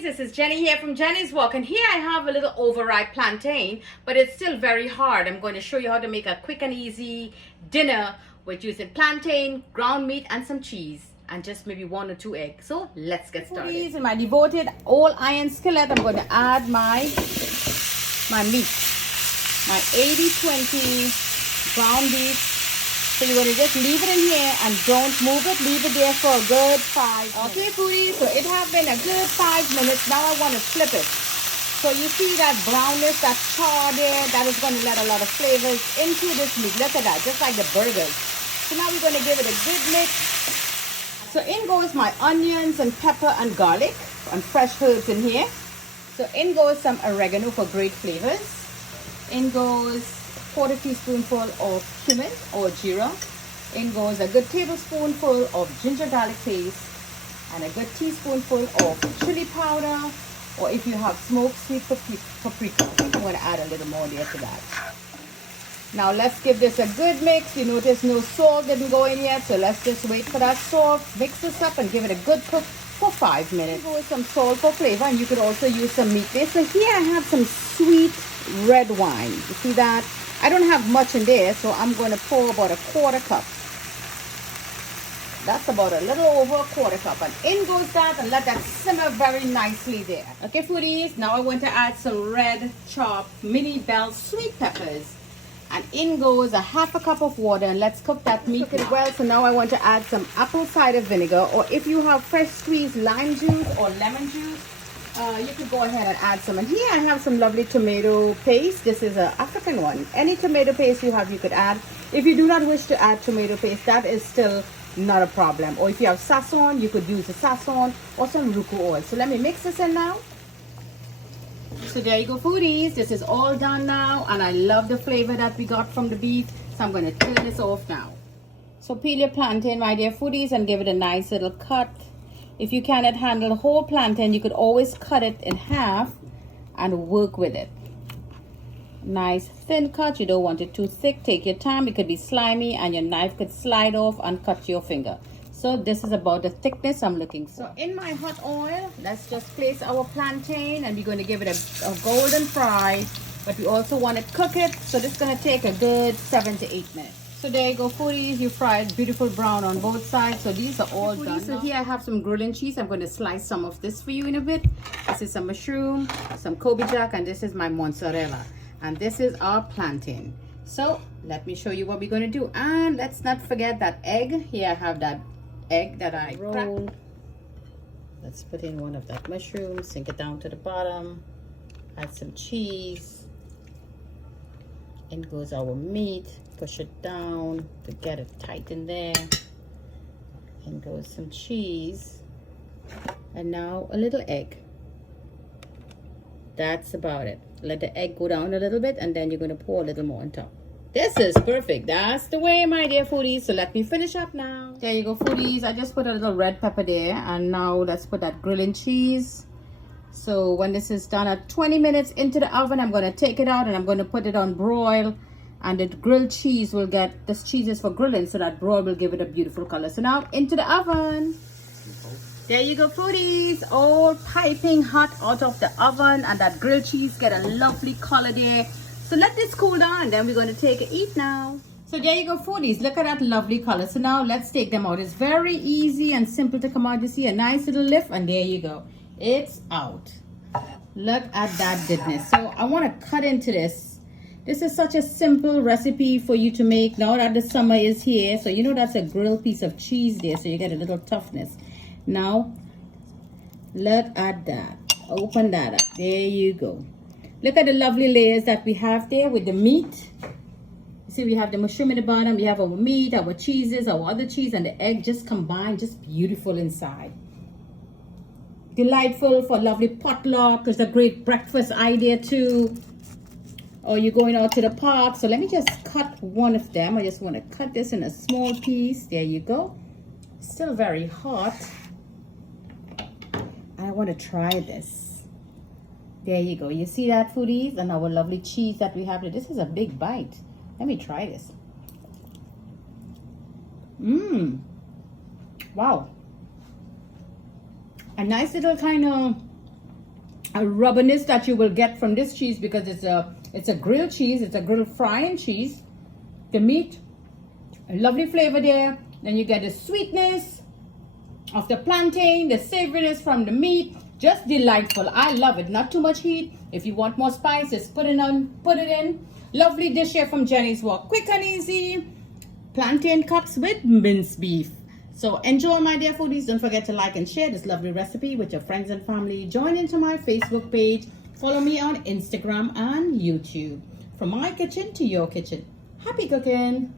foodies, this is Jenny here from Jenny's Walk, and here I have a little overripe plantain, but it's still very hard. I'm going to show you how to make a quick and easy dinner with using plantain, ground meat and some cheese and just maybe 1 or 2 eggs. So let's get started. Foodies, in my devoted all iron skillet, I'm going to add my meat, my 80-20 ground beef. So you're going to just leave it in here and don't move it. Leave it there for a good 5 minutes. Okay, foodies, so it has been a good 5 minutes. Now I want to flip it. So you see that brownness, that char there, that is going to let a lot of flavors into this meat. Look at that, just like the burgers. So now we're going to give it a good mix. So in goes my onions and pepper and garlic and fresh herbs in here. So in goes some oregano for great flavors. In goes 1/4 teaspoonful of cumin or jeera. In goes a good tablespoonful of ginger garlic paste and a good teaspoonful of chili powder, or if you have smoked sweet paprika, I'm going to add a little more there to that. Now let's give this a good mix. You notice no salt didn't go in yet, so let's just wait for that salt. Mix this up and give it a good cook for 5 minutes. Go with some salt for flavor, and you could also use some meat there. So here I have some sweet red wine. You see that? I don't have much in there, so I'm going to pour about a 1/4 cup. That's about a little over a 1/4 cup. And in goes that, and let that simmer very nicely there. Okay, foodies, now I want to add some red chopped mini bell sweet peppers. And in goes a 1/2 cup of water, and let's cook that meat. Cook it well. So now I want to add some apple cider vinegar, or if you have fresh squeezed lime juice or lemon juice, you could go ahead and add some. And here I have some lovely tomato paste. This is an African one. Any tomato paste you have, you could add. If you do not wish to add tomato paste, that is still not a problem. Or if you have sazon, you could use the sazon or some ruku oil. So let me mix this in now. So there you go, foodies. This is all done now, and I love the flavor that we got from the beef. So I'm going to turn this off now. So peel your plantain, my dear foodies, and give it a nice little cut. If you cannot handle the whole plantain, you could always cut it in half and work with it. Nice thin cut. You don't want it too thick. Take your time. It could be slimy and your knife could slide off and cut your finger. So this is about the thickness I'm looking for. So in my hot oil, let's just place our plantain, and we're going to give it a golden fry, but we also want to cook it. So this is going to take a good 7 to 8 minutes. So there you go, foodies. You fried beautiful brown on both sides. So these are all done. So here I have some grilling cheese. I'm going to slice some of this for you in a bit. This is some mushroom, some Kobe jack, and this is my mozzarella. And this is our plantain. So let me show you what we're going to do. And let's not forget that egg. Here I have that egg that I rolled. Let's put in one of that mushroom, sink it down to the bottom, add some cheese. In goes our meat. Push it down to get it tight in there. In goes some cheese. And now a little egg. That's about it. Let the egg go down a little bit, and then you're going to pour a little more on top. This is perfect. That's the way, my dear foodies. So let me finish up now. There you go, foodies. I just put a little red pepper there, and now let's put that grilling cheese. So when this is done at 20 minutes into the oven, I'm going to take it out and I'm going to put it on broil. And the grilled cheese will get, this cheese is for grilling, so that broil will give it a beautiful color. So now into the oven. There you go, foodies. All piping hot out of the oven, and that grilled cheese get a lovely color there. So let this cool down, and then we're going to take a eat now. So there you go, foodies. Look at that lovely color. So now let's take them out. It's very easy and simple to come out. You see a nice little lift, and there you go. It's out. Look at that goodness. So I want to cut into this. This is such a simple recipe for you to make now that the summer is here. So you know that's a grilled piece of cheese there, so you get a little toughness. Now, look at that. Open that up. There you go. Look at the lovely layers that we have there with the meat. You see, we have the mushroom in the bottom. We have our meat, our cheeses, our other cheese, and the egg just combined. Just beautiful inside. Delightful for lovely potluck. It's a great breakfast idea too. Or you're going out to the park. So let me just cut one of them. I just want to cut this in a small piece. There you go. Still very hot. I want to try this. There you go. You see that, foodies? And our lovely cheese that we have here. This is a big bite. Let me try this. Wow. A nice little kind of rubberness that you will get from this cheese, because it's a grilled cheese, it's a grilled frying cheese. The meat, a lovely flavor there. Then you get the sweetness of the plantain, the savoriness from the meat. Just delightful. I love it. Not too much heat. If you want more spices, put it in. Lovely dish here from Jenny's Walk. Quick and easy. Plantain cups with minced beef. So enjoy, my dear foodies. Don't forget to like and share this lovely recipe with your friends and family. Join into my Facebook page. Follow me on Instagram and YouTube. From my kitchen to your kitchen. Happy cooking.